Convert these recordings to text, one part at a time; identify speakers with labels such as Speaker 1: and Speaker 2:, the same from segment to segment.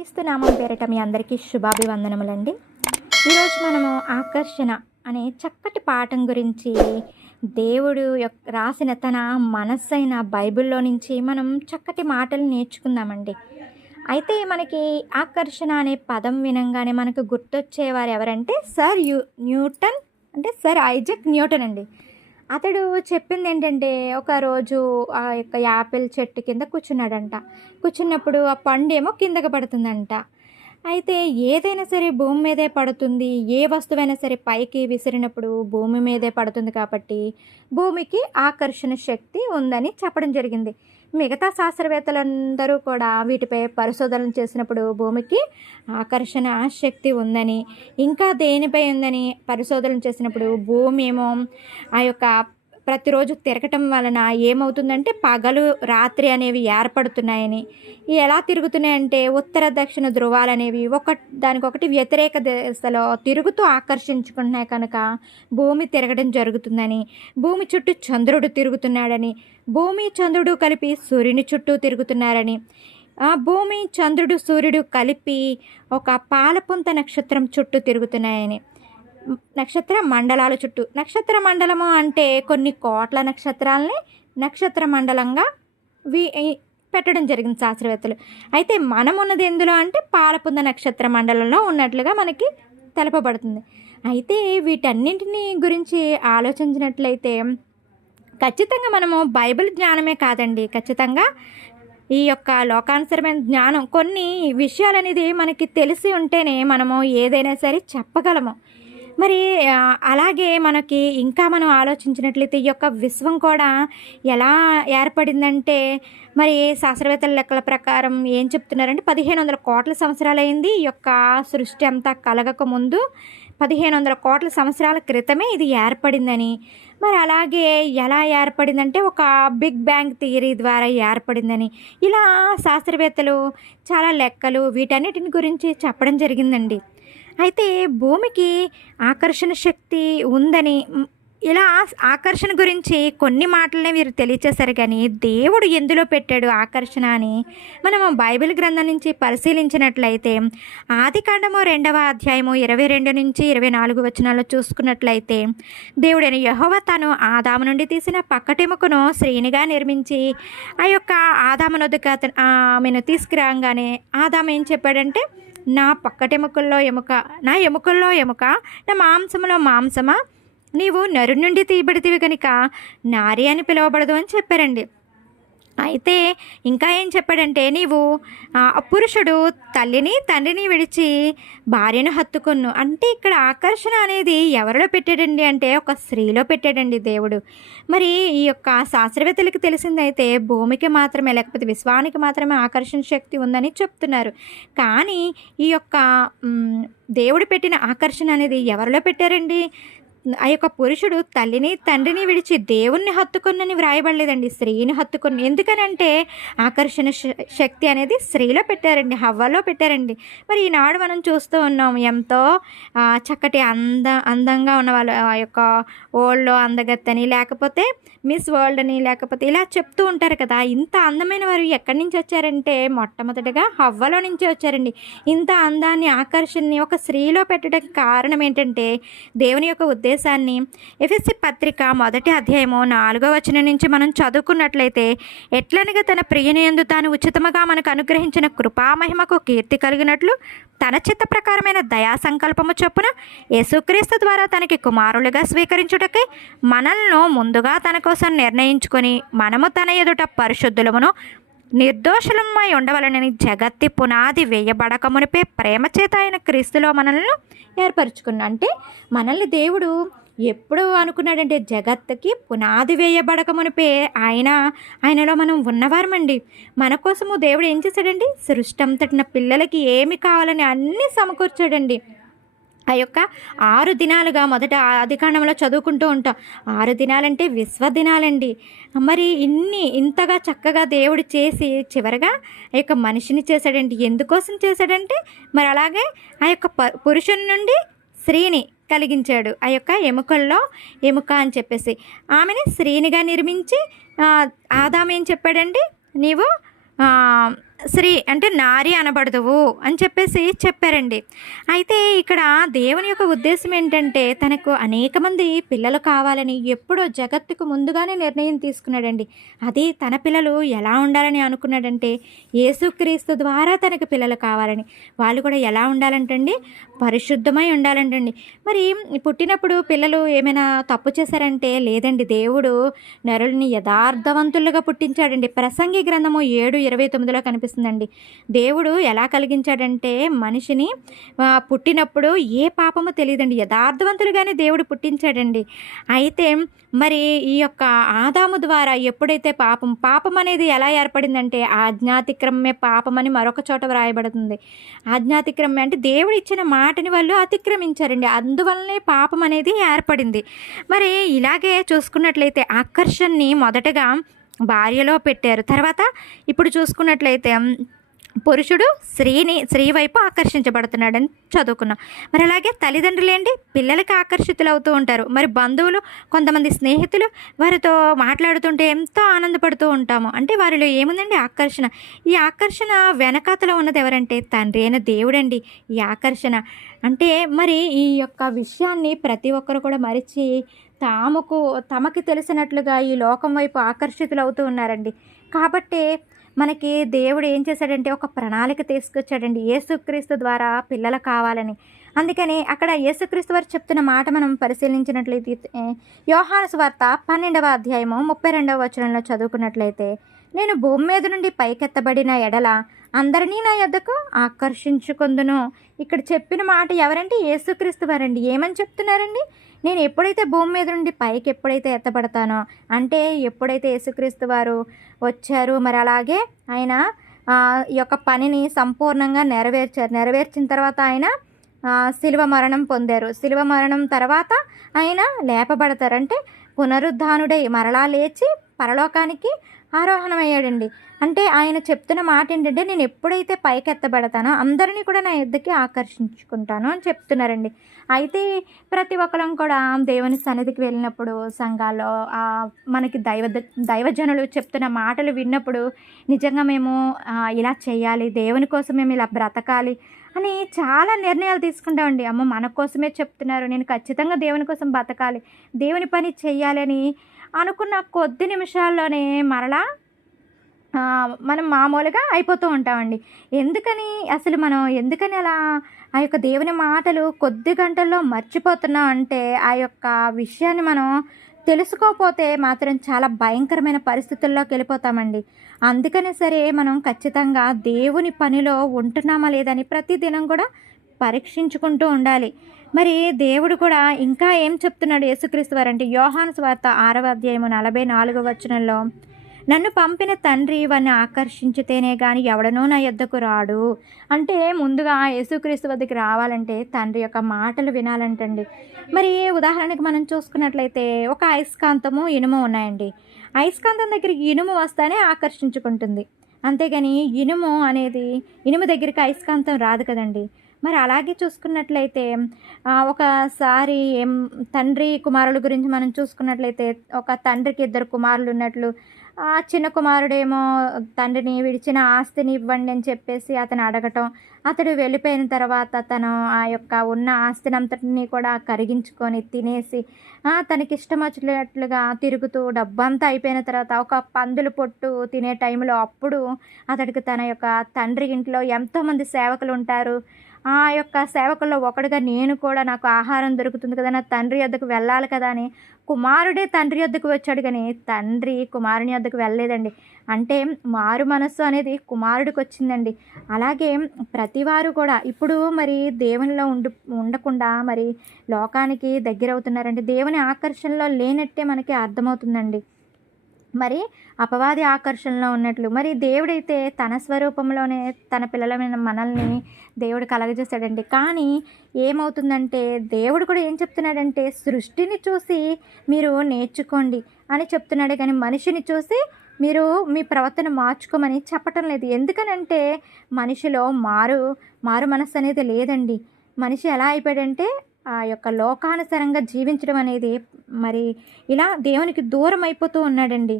Speaker 1: క్రీస్తు నామం పేరిట మీ అందరికీ శుభాభివందనములండి. ఈరోజు మనము ఆకర్షణ అనే చక్కటి పాఠం గురించి దేవుడు యొక్క రాసిన తన మనస్సైన బైబిల్లో నుంచి మనం చక్కటి మాటలు నేర్చుకుందామండి. అయితే మనకి ఆకర్షణ అనే పదం వినంగానే మనకు గుర్తొచ్చేవారు ఎవరంటే సర్ యూ న్యూటన్ అంటే సర్ ఐజక్ న్యూటన్ అండి. అతడు చెప్పింది ఏంటంటే ఒక రోజు ఆ యొక్క యాపిల్ చెట్టు కింద కూర్చున్నాడంట. కూర్చున్నప్పుడు ఆ పండు ఏమో కిందకి పడుతుందంట. అయితే ఏదైనా సరే భూమి మీదే పడుతుంది. ఏ వస్తువైనా సరే పైకి విసిరినప్పుడు భూమి మీదే పడుతుంది కాబట్టి భూమికి ఆకర్షణ శక్తి ఉందని చెప్పడం జరిగింది. మిగతా శాస్త్రవేత్తలందరూ కూడా వీటిపై పరిశోధనలు చేసినప్పుడు భూమికి ఆకర్షణ శక్తి ఉందని ఇంకా దేనిపై ఉందని పరిశోధనలు చేసినప్పుడు భూమి ఏమో ఆ యొక్క ప్రతిరోజు తిరగటం వలన ఏమవుతుందంటే పగలు రాత్రి అనేవి ఏర్పడుతున్నాయని. ఎలా తిరుగుతున్నాయంటే ఉత్తర దక్షిణ ధృవాలు అనేవి ఒక దానికొకటి వ్యతిరేక దిశలో తిరుగుతూ ఆకర్షించుకుంటున్నాయి కనుక భూమి తిరగడం జరుగుతుందని. భూమి చుట్టూ చంద్రుడు తిరుగుతున్నాడని. భూమి చంద్రుడు కలిపి సూర్యుని చుట్టూ తిరుగుతున్నారని. ఆ భూమి చంద్రుడు సూర్యుడు కలిపి ఒక పాలపుంత నక్షత్రం చుట్టూ తిరుగుతున్నాయని. నక్షత్ర మండలాల చుట్టూ. నక్షత్ర మండలము అంటే కొన్ని కోట్ల నక్షత్రాలని నక్షత్ర మండలంగా వి పెట్టడం జరిగింది శాస్త్రవేత్తలు. అయితే మనం ఉన్నది ఎందులో అంటే పాలపుంద నక్షత్ర మండలంలో ఉన్నట్లుగా మనకి తెలపబడుతుంది. అయితే వీటన్నింటిని గురించి ఆలోచించినట్లయితే ఖచ్చితంగా మనము బైబిల్ జ్ఞానమే కాదండి. ఖచ్చితంగా ఈ యొక్క లోకానుసరమైన జ్ఞానం కొన్ని విషయాలు అనేది మనకి తెలిసి ఉంటేనే మనము ఏదైనా సరే చెప్పగలము. మరి అలాగే మనకి ఇంకా మనం ఆలోచించినట్లయితే ఈ యొక్క విశ్వం కూడా ఎలా ఏర్పడిందంటే మరి శాస్త్రవేత్తల లెక్కల ప్రకారం ఏం చెప్తున్నారంటే పదిహేను వందల కోట్ల సంవత్సరాలైంది ఈ యొక్క సృష్టి అంతా కలగక ముందు పదిహేను వందల కోట్ల సంవత్సరాల క్రితమే ఇది ఏర్పడిందని. మరి అలాగే ఎలా ఏర్పడిందంటే ఒక బిగ్ బ్యాంగ్ థియరీ ద్వారా ఏర్పడిందని. ఇలా శాస్త్రవేత్తలు చాలా లెక్కలు వీటన్నిటిని గురించి చెప్పడం జరిగిందండి. అయితే భూమికి ఆకర్షణ శక్తి ఉందని ఇలా ఆకర్షణ గురించి కొన్ని మాటలనే వీరు తెలియచేశారు కానీ దేవుడు ఎందులో పెట్టాడు ఆకర్షణ అని మనము బైబిల్ గ్రంథం నుంచి పరిశీలించినట్లయితే ఆది కాండము రెండవ అధ్యాయము ఇరవై రెండు నుంచి ఇరవై నాలుగు వచనాలు చూసుకున్నట్లయితే దేవుడైన యహోవ తాను ఆదాము నుండి తీసిన పక్కటెముకను శ్రేణిగా నిర్మించి ఆ యొక్క ఆదామనొద్దుక ఆమెను తీసుకురాగానే ఆదాము ఏం చెప్పాడంటే నా పక్కటెముకల్లో ఎముక నా ఎముకల్లో ఎముక నా మాంసములో మాంసమా? నీవు నరు నుండి తీయబడితివి కనుక నారి అని పిలువబడదు అని చెప్పారండి. అయితే ఇంకా ఏం చెప్పాడంటే నీవు పురుషుడు తల్లిని తండ్రిని విడిచి భార్యను హత్తుకొను అంటే ఇక్కడ ఆకర్షణ అనేది ఎవరిలో పెట్టాడండి అంటే ఒక స్త్రీలో పెట్టాడండి దేవుడు. మరి ఈ యొక్క శాస్త్రవేత్తలకు తెలిసిందైతే భూమికి మాత్రమే లేకపోతే విశ్వానికి మాత్రమే ఆకర్షణ శక్తి ఉందని చెప్తున్నారు. కానీ ఈ యొక్క దేవుడు పెట్టిన ఆకర్షణ అనేది ఎవరిలో పెట్టారండి? ఆ యొక్క పురుషుడు తల్లిని తండ్రిని విడిచి దేవుణ్ణి హత్తుకున్నని వ్రాయబడలేదండి. స్త్రీని హత్తుకుని ఎందుకనంటే ఆకర్షణ శ- శక్తి అనేది స్త్రీలో పెట్టారండి హవ్వలో పెట్టారండి. మరి ఈనాడు మనం చూస్తూ ఉన్నాం ఎంతో చక్కటి అంద అందంగా ఉన్న వాళ్ళు ఆ యొక్క ఓల్డ్లో అందగత్తని లేకపోతే మిస్ వరల్డ్ అని లేకపోతే ఇలా చెప్తూ ఉంటారు కదా ఇంత అందమైన వారు ఎక్కడి నుంచి వచ్చారంటే మొట్టమొదటిగా హవ్వలో నుంచి వచ్చారండి. ఇంత అందాన్ని ఆకర్షణని ఒక స్త్రీలో పెట్టడానికి కారణం ఏంటంటే దేవుని యొక్క ఉద్దేశాన్ని ఎఫ్ఎస్సి పత్రిక మొదటి అధ్యాయము నాలుగో వచనం నుంచి మనం చదువుకున్నట్లయితే ఎట్లనగా తన ప్రియనియందు తాను ఉచితముగా మనకు అనుగ్రహించిన కృపామహిమకు కీర్తి కలిగినట్లు తన చిత్త ప్రకారమైన దయా సంకల్పము చొప్పున యేసుక్రీస్తు ద్వారా తనకి కుమారులుగా స్వీకరించుటకై మనల్ని ముందుగా తన కోసం నిర్ణయించుకొని మనము తన ఎదుట పరిశుద్ధులమును నిర్దోషులమై ఉండవలనని జగత్తి పునాది వేయబడకమునిపై ప్రేమచేత ప్రేమ చేత ఆయన క్రీస్తులో మనల్ని ఏర్పరచుకున్నా అంటే మనల్ని దేవుడు ఎప్పుడు అనుకున్నాడంటే జగత్తుకి పునాది వేయబడకమునిపే ఆయన ఆయనలో మనం ఉన్నవారమండి. మన కోసము దేవుడు ఏం చేశాడండి? సృష్టి అంతటిన పిల్లలకి ఏమి కావాలని అన్నీ సమకూర్చాడండి. ఆ యొక్క ఆరు దినాలుగా మొదట అధికారంలో చదువుకుంటూ ఉంటాం. ఆరు దినాలంటే విశ్వ దినాలండి మరి ఇన్ని ఇంతగా చక్కగా దేవుడు చేసి చివరగా ఆ యొక్క మనిషిని చేశాడండి. ఎందుకోసం చేశాడంటే మరి అలాగే ఆ యొక్క ప- పురుషుని నుండి స్త్రీని కలిగించాడు. ఆ యొక్క ఎముకల్లో ఎముక అని చెప్పేసి. ఆమెని స్త్రీనిగా నిర్మించి ఆ, ఏం చెప్పాడండి? నీవు శ్రీ అంటే నారి అనబడదువు అని చెప్పేసి చెప్పారండి. అయితే ఇక్కడ దేవుని యొక్క ఉద్దేశం ఏంటంటే తనకు అనేక మంది పిల్లలు కావాలని ఎప్పుడో జగత్తుకు ముందుగానే నిర్ణయం తీసుకున్నాడండి. అది తన పిల్లలు ఎలా ఉండాలని అనుకున్నాడంటే యేసుక్రీస్తు ద్వారా తనకు పిల్లలు కావాలని. వాళ్ళు కూడా ఎలా ఉండాలంటండి? పరిశుద్ధమై ఉండాలంటండి. మరి పుట్టినప్పుడు పిల్లలు ఏమైనా తప్పు చేశారంటే లేదండి దేవుడు నరుల్ని యథార్థవంతులుగా పుట్టించాడండి. ప్రసంగి గ్రంథము ఏడు ఇరవై తొమ్మిదిలో కనిపిస్తుంది. కనిపిస్తుందండి దేవుడు ఎలా కలిగించాడంటే మనిషిని పుట్టినప్పుడు ఏ పాపమో తెలియదండి. యథార్థవంతులుగానే దేవుడు పుట్టించాడండి. అయితే మరి ఈ యొక్క ఆదాము ద్వారా ఎప్పుడైతే పాపం పాపం అనేది ఎలా ఏర్పడిందంటే ఆజ్ఞాతిక్రమే పాపం అని మరొక చోట వ్రాయబడుతుంది. ఆజ్ఞాతిక్రమే అంటే దేవుడు ఇచ్చిన మాటని వాళ్ళు అతిక్రమించారండి. అందువల్లనే పాపం అనేది ఏర్పడింది. మరి ఇలాగే చూసుకున్నట్లయితే ఆకర్షణని మొదటగా భార్యలో పెట్టారు. తర్వాత ఇప్పుడు చూసుకున్నట్లయితే పురుషుడు స్త్రీని స్త్రీ వైపు ఆకర్షించబడుతున్నాడని చదువుకున్నాం. మరి అలాగే తల్లిదండ్రులు ఏంటి? పిల్లలకి ఆకర్షితులు అవుతూ ఉంటారు. మరి బంధువులు కొంతమంది స్నేహితులు వారితో మాట్లాడుతుంటే ఎంతో ఆనందపడుతూ ఉంటాము. అంటే వారిలో ఏముందండి? ఆకర్షణ. ఈ ఆకర్షణ వెనకాతలో ఉన్నది ఎవరంటే? తండ్రి అయిన దేవుడండి ఈ ఆకర్షణ. అంటే మరి ఈ యొక్క విషయాన్ని ప్రతి ఒక్కరు కూడా మరిచి తాముకు తమకి తెలిసినట్లుగా ఈ లోకం వైపు ఆకర్షితులు అవుతూ ఉన్నారండి. కాబట్టి మనకి దేవుడు ఏం చేశాడంటే ఒక ప్రణాళిక తీసుకొచ్చాడండి. యేసుక్రీస్తు ద్వారా పిల్లలు కావాలని. అందుకని అక్కడ యేసుక్రీస్తు వారు చెప్తున్న మాట మనం పరిశీలించినట్లయితే ఏ, యోహాను పన్నెండవ అధ్యాయము ముప్పై రెండవ వచనంలో చదువుకున్నట్లయితే నేను భూమి మీద నుండి పైకెత్తబడిన ఎడల అందరినీ నా యొద్దకు ఆకర్షించుకుందును. ఇక్కడ చెప్పిన మాట ఎవరంటే యేసుక్రీస్తు వారండి. ఏమని చెప్తున్నారండి? నేను ఎప్పుడైతే భూమి మీద నుండి పైకి ఎప్పుడైతే ఎత్తబడతానో అంటే ఎప్పుడైతే యేసుక్రీస్తు వారు వచ్చారు మరి అలాగే ఆయన ఈ యొక్క పనిని సంపూర్ణంగా నెరవేర్చారు నెరవేర్చిన తర్వాత ఆయన శిలువ మరణం పొందారు. శిలువ మరణం తర్వాత ఆయన లేపబడతారు. అంటే పునరుద్ధానుడై మరలా లేచి పరలోకానికి ఆరోహణమయ్యాడండి. అంటే ఆయన చెప్తున్న మాట ఏంటంటే నేను ఎప్పుడైతే పైకెత్తబడతానో అందరినీ కూడా నా యుద్ధకి ఆకర్షించుకుంటాను అని చెప్తున్నారండి. అయితే ప్రతి ఒక్కరం కూడా దేవుని సన్నిధికి వెళ్ళినప్పుడు సంఘాల్లో మనకి దైవ దైవజనులు చెప్తున్న మాటలు విన్నప్పుడు నిజంగా మేము ఇలా చేయాలి దేవుని కోసం మేము ఇలా బ్రతకాలి అని చాలా నిర్ణయాలు తీసుకుంటామండి. అమ్మ మన కోసమే చెప్తున్నారు. నేను ఖచ్చితంగా దేవుని కోసం బతకాలి. దేవుని పని చెయ్యాలని అనుకున్న కొద్ది నిమిషాల్లోనే మరలా మనం మామూలుగా అయిపోతూ ఉంటామండి. ఎందుకని అసలు మనం ఎందుకని అలా ఆ యొక్క దేవుని మాటలు కొద్ది గంటల్లో మర్చిపోతున్నాం అంటే ఆ యొక్క విషయాన్ని మనం తెలుసుకోపోతే మాత్రం చాలా భయంకరమైన పరిస్థితుల్లోకి వెళ్ళిపోతామండి. అందుకనే సరే మనం ఖచ్చితంగా దేవుని పనిలో ఉంటున్నామా లేదని ప్రతిదినం కూడా పరీక్షించుకుంటూ ఉండాలి. మరి దేవుడు కూడా ఇంకా ఏం చెప్తున్నాడు యేసుక్రీస్తు వారంటే యోహాను స్వార్త ఆరవ అధ్యాయము నలభై నాలుగవ వచనంలో నన్ను పంపిన తండ్రి వారిని ఆకర్షించితేనే కానీ ఎవడనో నా యొద్దకు రాడు. అంటే ముందుగా యేసుక్రీస్తు వద్దకు రావాలంటే తండ్రి యొక్క మాటలు వినాలంటండి. మరి ఉదాహరణకి మనం చూసుకున్నట్లయితే ఒక అయస్కాంతము ఇనుము ఉన్నాయండి. అయస్కాంతం దగ్గరికి ఇనుము వస్తేనే ఆకర్షించుకుంటుంది. అంతేగాని ఇనుము అనేది ఇనుము దగ్గరికి అయస్కాంతం రాదు కదండి. మరి అలాగే చూసుకున్నట్లయితే ఒకసారి ఏం తండ్రి కుమారుల గురించి మనం చూసుకున్నట్లయితే ఒక తండ్రికి ఇద్దరు కుమారులు ఉన్నట్లు ఆ చిన్న కుమారుడేమో తండ్రిని విడిచిన ఆస్తిని ఇవ్వండి అని చెప్పేసి అతను అడగటం అతడు వెళ్ళిపోయిన తర్వాత తను ఆ యొక్క ఉన్న ఆస్తిని అంతటిని కూడా కరిగించుకొని తినేసి తనకి ఇష్టం వచ్చినట్లుగా తిరుగుతూ డబ్బంతా అయిపోయిన తర్వాత ఒక పందులు పొట్టు తినే టైంలో అప్పుడు అతడికి తన యొక్క తండ్రి ఇంట్లో ఎంతోమంది సేవకులు ఉంటారు. ఆ యొక్క సేవకుల్లో ఒకడుగా నేను కూడా నాకు ఆహారం దొరుకుతుంది కదా నా తండ్రి యొద్దకు వెళ్ళాలి కదా అని కుమారుడే తండ్రి యొద్దకు వచ్చాడు కానీ తండ్రి కుమారుని యొద్దకు వెళ్ళలేదండి. అంటే మారు మనస్సు అనేది కుమారుడికి వచ్చిందండి. అలాగే ప్రతివారు కూడా ఇప్పుడు మరి దేవునిలో ఉండు ఉండకుండా మరి లోకానికి దగ్గర అవుతున్నారంటే దేవుని ఆకర్షణలో లేనట్టే మనకి అర్థమవుతుందండి. మరి అపవాది ఆకర్షణలో ఉన్నట్లు. మరి దేవుడైతే తన స్వరూపంలోనే తన పిల్లలమైన మనల్ని దేవుడు కలగజేస్తాడండి. కానీ ఏమవుతుందంటే దేవుడు కూడా ఏం చెప్తున్నాడంటే సృష్టిని చూసి మీరు నేర్చుకోండి అని చెప్తున్నాడు. కానీ మనిషిని చూసి మీరు మీ ప్రవర్తన మార్చుకోమని చెప్పటం లేదు. ఎందుకనంటే మనిషిలో మారు మారు మనస్సు అనేది లేదండి. మనిషి ఎలా అయిపోయాడంటే ఆ యొక్క లోకానుసరంగా జీవించడం అనేది మరి ఇలా దేవునికి దూరం అయిపోతూ ఉన్నాడండి.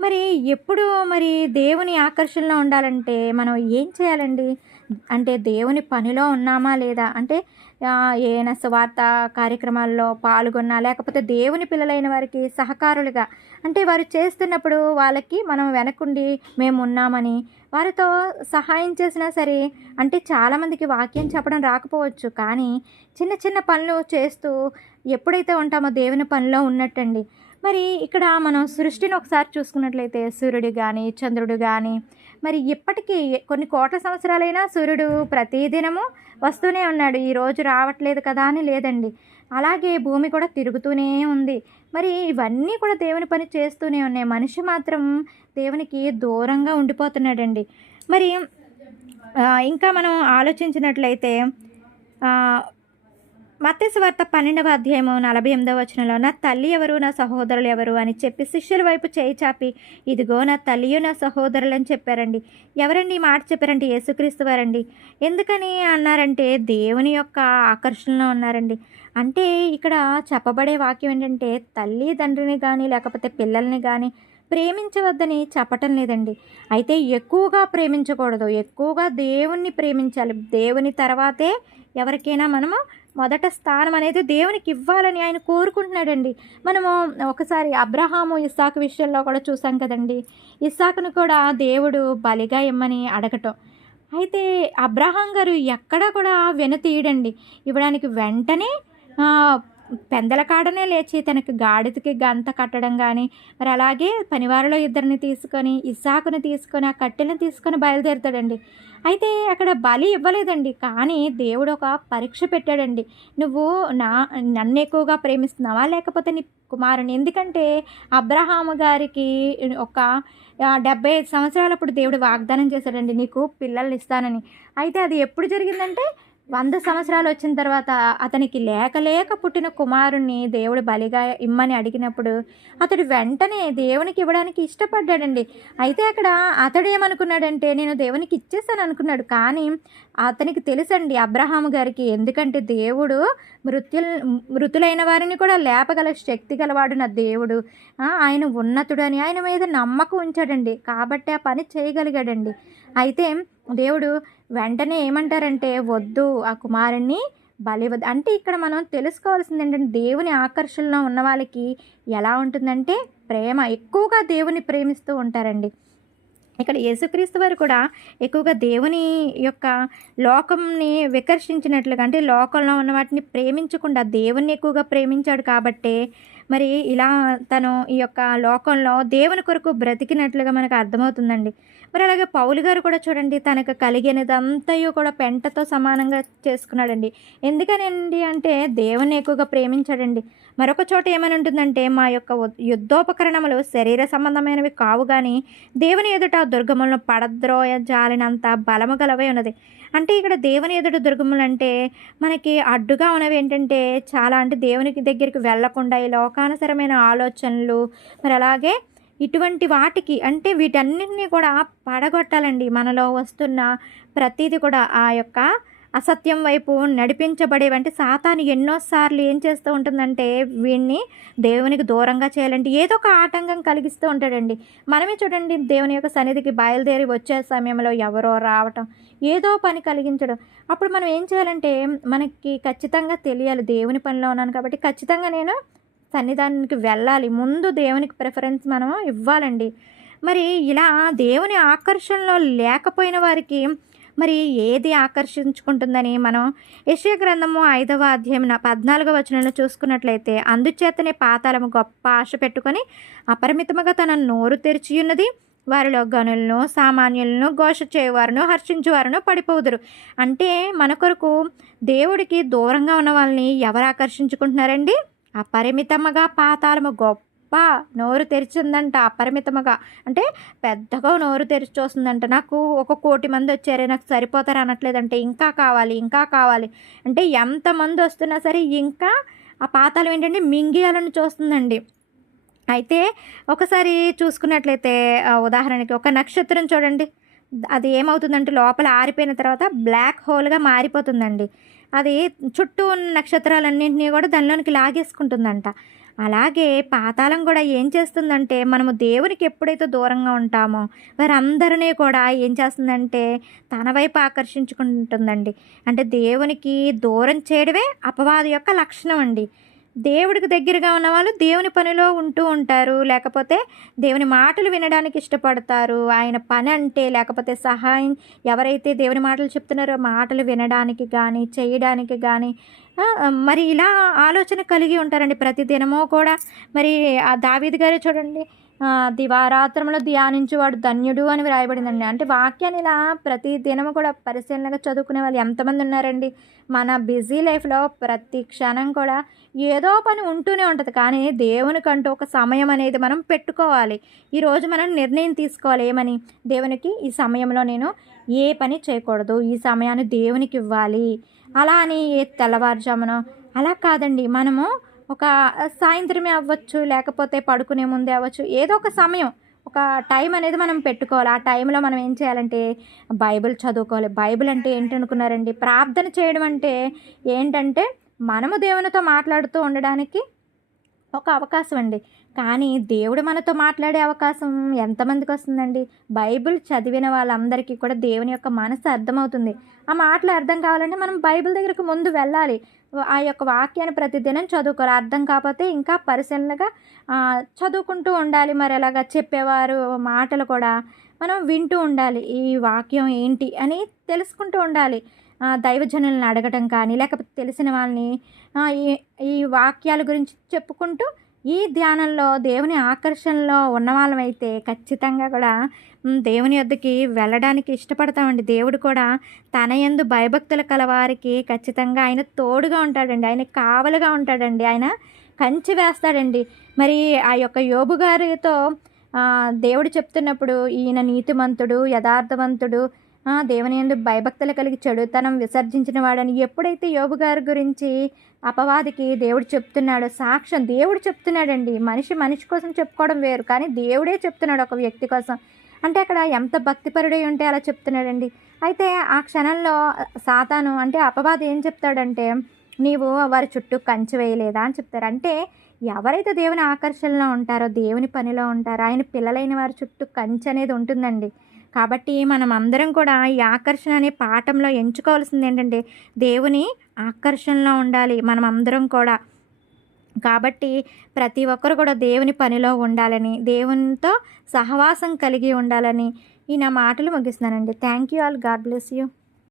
Speaker 1: మరి ఎప్పుడు మరి దేవుని ఆకర్షణలో ఉండాలంటే మనం ఏం చేయాలండి? అంటే దేవుని పనిలో ఉన్నామా లేదా? అంటే ఏమైనా స్వార్థ కార్యక్రమాల్లో పాల్గొన్నా లేకపోతే దేవుని పిల్లలైన వారికి సహకారులుగా అంటే వారు చేస్తున్నప్పుడు వాళ్ళకి మనం వెనకుండి మేము ఉన్నామని వారితో సహాయం చేసినా సరే అంటే చాలామందికి వాక్యం చెప్పడం రాకపోవచ్చు. కానీ చిన్న చిన్న పనులు చేస్తూ ఎప్పుడైతే ఉంటామో దేవుని పనిలో ఉన్నట్టండి మరి ఇక్కడ మనం సృష్టిని ఒకసారి చూసుకున్నట్లయితే సూర్యుడు కానీ చంద్రుడు కానీ మరి ఇప్పటికీ కొన్ని కోట్ల సంవత్సరాలైనా సూర్యుడు ప్రతిదినము వస్తూనే ఉన్నాడు. ఈ రోజు రావట్లేదు కదా అని లేదండి. అలాగే భూమి కూడా తిరుగుతూనే ఉంది. మరి ఇవన్నీ కూడా దేవుని పని చేస్తూనే ఉన్నాయి. మనిషి మాత్రం దేవునికి దూరంగా ఉండిపోతున్నాడండి. మరి ఇంకా మనం ఆలోచించినట్లయితే మత్స్య వార్త పన్నెండవ అధ్యాయము నలభై ఎనిమిదవ వచనంలో నా తల్లి ఎవరు నా సహోదరులు ఎవరు? అని చెప్పి శిష్యుల వైపు చేయి చాపి ఇదిగో నా తల్లియు నా సహోదరులు అని చెప్పారండి. ఎవరండి మాట చెప్పారంటే యేసుక్రీస్తు వారండి. ఎందుకని అన్నారంటే దేవుని యొక్క ఆకర్షణలో ఉన్నారండి. అంటే ఇక్కడ చెప్పబడే వాక్యం ఏంటంటే తల్లి తండ్రిని కానీ లేకపోతే పిల్లల్ని కానీ ప్రేమించవద్దని చెప్పటం లేదండి. అయితే ఎక్కువగా ప్రేమించకూడదు. ఎక్కువగా దేవుణ్ణి ప్రేమించాలి. దేవుని తర్వాతే ఎవరికైనా మనము మొదట స్థానం అనేది దేవునికి ఇవ్వాలని ఆయన కోరుకుంటున్నాడండి. మనము ఒకసారి అబ్రహాము ఇస్సాకు విషయంలో కూడా చూసాం కదండి. ఇస్సాకును కూడా దేవుడు బలిగా ఇమ్మని అడగటం. అయితే అబ్రహాం గారు ఎక్కడా కూడా వెనుతీయడండి. ఇవ్వడానికి వెంటనే పెందల కాడనే లేచి తనకి గాడిదకి గంత కట్టడం కానీ మరి అలాగే పనివారిలో ఇద్దరిని తీసుకొని ఇసాకుని తీసుకొని ఆ కట్టెలను తీసుకొని బయలుదేరుతాడండి. అయితే అక్కడ బలి ఇవ్వలేదండి. కానీ దేవుడు ఒక పరీక్ష పెట్టాడండి. నువ్వు నా నన్ను ఎక్కువగా ప్రేమిస్తున్నావా? లేకపోతే నీ కుమారుని? ఎందుకంటే అబ్రహాము గారికి ఒక డెబ్బై ఐదు సంవత్సరాలప్పుడు దేవుడు వాగ్దానం చేశాడండి. నీకు పిల్లల్ని ఇస్తానని. అయితే అది ఎప్పుడు జరిగిందంటే వంద సంవత్సరాలు వచ్చిన తర్వాత అతనికి లేక లేక పుట్టిన కుమారుణ్ణి దేవుడు బలిగా ఇమ్మని అడిగినప్పుడు అతడు వెంటనే దేవునికి ఇవ్వడానికి ఇష్టపడ్డాడండి. అయితే అక్కడ అతడు ఏమనుకున్నాడంటే నేను దేవునికి ఇచ్చేసాను అనుకున్నాడు. కానీ అతనికి తెలుసండి అబ్రహాము గారికి ఎందుకంటే దేవుడు మృత్యు మృతులైన వారిని కూడా లేపగల శక్తి గలవాడు నా దేవుడు. ఆయన ఉన్నతుడు అని ఆయన మీద నమ్మకం ఉంచాడండి. కాబట్టి ఆ పని చేయగలిగాడండి. అయితే దేవుడు వెంటనే ఏమంటారంటే వద్దు ఆ కుమారుణ్ణి బలివద్దు అంటే ఇక్కడ మనం తెలుసుకోవాల్సింది ఏంటంటే దేవుని ఆకర్షణలో ఉన్న వాళ్ళకి ఎలా ఉంటుందంటే ప్రేమ. ఎక్కువగా దేవుని ప్రేమిస్తూ ఉంటారండి. ఇక్కడ యేసుక్రీస్తు వారు కూడా ఎక్కువగా దేవుని యొక్క లోకంని వికర్షించినట్లుగా అంటే లోకంలో ఉన్న వాటిని ప్రేమించకుండా దేవుణ్ణి ఎక్కువగా ప్రేమించాడు కాబట్టే మరి ఇలా తను ఈ యొక్క లోకంలో దేవుని కొరకు బ్రతికినట్లుగా మనకు అర్థమవుతుందండి. మరి అలాగే పౌలు గారు కూడా చూడండి తనకు కలిగినదంతయు కూడా పెంటతో సమానంగా చేసుకున్నాడండి. ఎందుకనండి అంటే దేవుని ఎక్కువగా ప్రేమించాడండి. మరొక చోట ఏమని ఉంటుందంటే మా యొక్క యుద్ధోపకరణములు శరీర సంబంధమైనవి కావు కానీ దేవుని ఎదుట దుర్గములను పడద్రోయ జాలినంత బలము గలవై ఉన్నది. అంటే ఇక్కడ దేవుని ఎదుట దుర్గములు అంటే మనకి అడ్డుగా ఉన్నవి ఏంటంటే చాలా అంటే దేవునికి దగ్గరికి వెళ్ళకుండా ఈ లోకానుసరమైన ఆలోచనలు మరి అలాగే ఇటువంటి వాటికి అంటే వీటన్నిటిని కూడా పడగొట్టాలండి. మనలో వస్తున్న ప్రతిదీ కూడా ఆ యొక్క అసత్యం వైపు నడిపించబడేవంటి సాతాను ఎన్నోసార్లు ఏం చేస్తూ ఉంటుందంటే వీడిని దేవునికి దూరంగా చేయాలంటే ఏదో ఒక ఆటంకం కలిగిస్తూ ఉంటాడండి. మనమే చూడండి దేవుని యొక్క సన్నిధికి బయలుదేరి వచ్చే సమయంలో ఎవరో రావటం ఏదో పని కలిగించడం. అప్పుడు మనం ఏం చేయాలంటే మనకి ఖచ్చితంగా తెలియాలి దేవుని పనిలో ఉన్నాను కాబట్టి ఖచ్చితంగా నేను సన్నిధానానికి వెళ్ళాలి. ముందు దేవునికి ప్రిఫరెన్స్ మనం ఇవ్వాలండి. మరి ఇలా దేవుని ఆకర్షణలో లేకపోయిన వారికి మరి ఏది ఆకర్షించుకుంటుందని మనం యశ్య గ్రంథము ఐదవ అధ్యాయం పద్నాలుగవ వచనంలో చూసుకున్నట్లయితే అందుచేతనే పాతాలము గొప్ప ఆశ పెట్టుకొని అపరిమితముగా తన నోరు తెరిచి ఉన్నది వారిలో గనులను సామాన్యులను ఘోష చేయవారును హర్షించేవారును పడిపోదురు. అంటే మన కొరకు దేవుడికి దూరంగా ఉన్న వాళ్ళని ఎవరు ఆకర్షించుకుంటున్నారండి? అపరిమితముగా పాతాళము గొప్ప నోరు తెరిచిందంట అపరిమితముగా. అంటే పెద్దగా నోరు తెరిచి చూస్తుందంట నాకు ఒక కోటి మంది వచ్చారే నాకు సరిపోతారు అనట్లేదంటే ఇంకా కావాలి ఇంకా కావాలి. అంటే ఎంతమంది వస్తున్నా సరే ఇంకా ఆ పాతాలు ఏంటంటే మింగియాలని చూస్తుందండి. అయితే ఒకసారి చూసుకున్నట్లయితే ఉదాహరణకి ఒక నక్షత్రం చూడండి. అది ఏమవుతుందంటే లోపల ఆరిపోయిన తర్వాత బ్లాక్ హోల్గా మారిపోతుందండి. అది చుట్టూ ఉన్న నక్షత్రాలన్నింటినీ కూడా దానిలోనికి లాగేసుకుంటుందంట. అలాగే పాతాళం కూడా ఏం చేస్తుందంటే మనము దేవునికి ఎప్పుడైతే దూరంగా ఉంటామో వారందరినీ కూడా ఏం చేస్తుందంటే తన వైపు ఆకర్షించుకుంటుందండి. అంటే దేవునికి దూరం చేయడమే అపవాదు యొక్క లక్షణం అండి. దేవుడికి దగ్గరగా ఉన్న వాళ్ళు దేవుని పనిలో ఉంటూ ఉంటారు. లేకపోతే దేవుని మాటలు వినడానికి ఇష్టపడతారు. ఆయన పని అంటే లేకపోతే సహాయం ఎవరైతే దేవుని మాటలు చెప్తున్నారో మాటలు వినడానికి కానీ చేయడానికి కానీ మరి ఇలా ఆలోచన కలిగి ఉంటారండి ప్రతి దినమో కూడా. మరి ఆ దావీద్ గారే చూడండి దివారాత్రములు ధ్యానించేవాడు ధన్యుడు అని వ్రాయబడిందండి. అంటే వాక్యాన్ని ఇలా ప్రతి దినము కూడా పరిశీలనగా చదువుకునే వాళ్ళు ఎంతమంది ఉన్నారండి? మన బిజీ లైఫ్లో ప్రతి క్షణం కూడా ఏదో పని ఉంటూనే ఉంటుంది. కానీ దేవునికంటూ ఒక సమయం అనేది మనం పెట్టుకోవాలి. ఈరోజు మనం నిర్ణయం తీసుకోవాలి. ఏమని? దేవునికి ఈ సమయంలో నేను ఏ పని చేయకూడదు. ఈ సమయాన్ని దేవునికి ఇవ్వాలి. అలా అని తెల్లవారుజామున. అలా కాదండి. మనము ఒక సాయంత్రమే అవ్వచ్చు లేకపోతే పడుకునే ముందే అవ్వచ్చు ఏదో ఒక సమయం ఒక టైం అనేది మనం పెట్టుకోవాలి. ఆ టైంలో మనం ఏం చేయాలంటే బైబిల్ చదువుకోవాలి. బైబిల్ అంటే ఏంటనుకున్నారండి? ప్రార్థన చేయడం అంటే ఏంటంటే మనము దేవునితో మాట్లాడుతూ ఉండడానికి ఒక అవకాశం అండి. కానీ దేవుడు మనతో మాట్లాడే అవకాశం ఎంతమందికి వస్తుందండి? బైబిల్ చదివిన వాళ్ళందరికీ కూడా దేవుని యొక్క మనసు అర్థమవుతుంది. ఆ మాటలు అర్థం కావాలంటే మనం బైబిల్ దగ్గరకు ముందు వెళ్ళాలి. ఆ యొక్క వాక్యాన్ని ప్రతిదినం చదువుకోవాలి. అర్థం కాకపోతే ఇంకా పరిశీలనగా చదువుకుంటూ ఉండాలి. మరి అలాగా చెప్పేవారు మాటలు కూడా మనం వింటూ ఉండాలి. ఈ వాక్యం ఏంటి అని తెలుసుకుంటూ ఉండాలి. దైవజనులను అడగటం కానీ లేకపోతే తెలిసిన వాళ్ళని ఈ ఈ వాక్యాల గురించి చెప్పుకుంటూ ఈ ధ్యానంలో దేవుని ఆకర్షణలో ఉన్నవాళ్ళమైతే ఖచ్చితంగా కూడా దేవుని వద్దకి వెళ్ళడానికి ఇష్టపడతామండి. దేవుడు కూడా తన ఎందు భయభక్తులు కలవారికి ఖచ్చితంగా ఆయన తోడుగా ఉంటాడండి. ఆయన కావలుగా ఉంటాడండి. ఆయన కంచి వేస్తాడండి. మరి ఆ యొక్క యోబు గారితో దేవుడు చెప్తున్నప్పుడు ఈయన నీతిమంతుడు యథార్థవంతుడు దేవుని ఎందు భయభక్తులు కలిగి చెడుతనం విసర్జించిన వాడని ఎప్పుడైతే యోబు గారి గురించి అపవాదికి దేవుడు చెప్తున్నాడు సాక్ష్యం దేవుడు చెప్తున్నాడండి. మనిషి మనిషి కోసం చెప్పుకోవడం వేరు కానీ దేవుడే చెప్తున్నాడు ఒక వ్యక్తి కోసం. అంటే అక్కడ ఎంత భక్తిపరుడై ఉంటే అలా చెప్తున్నాడండి. అయితే ఆ క్షణంలో సాతాను అంటే అపవాది ఏం చెప్తాడంటే నీవు వారి చుట్టూ కంచి వేయలేదా? అని చెప్తారు. అంటే ఎవరైతే దేవుని ఆకర్షణలో ఉంటారో దేవుని పనిలో ఉంటారో ఆయన పిల్లలైన వారి చుట్టూ కంచి అనేది ఉంటుందండి. కాబట్టి మనం అందరం కూడా ఈ ఆకర్షణ అనే పాఠంలో ఎంచుకోవాల్సింది ఏంటంటే దేవుని ఆకర్షణలో ఉండాలి. మనం అందరం కూడా. కాబట్టి ప్రతి ఒక్కరు కూడా దేవుని పనిలో ఉండాలని దేవునితో సహవాసం కలిగి ఉండాలని ఈ నా మాటలు ముగిస్తున్నానండి. Thank you all God bless you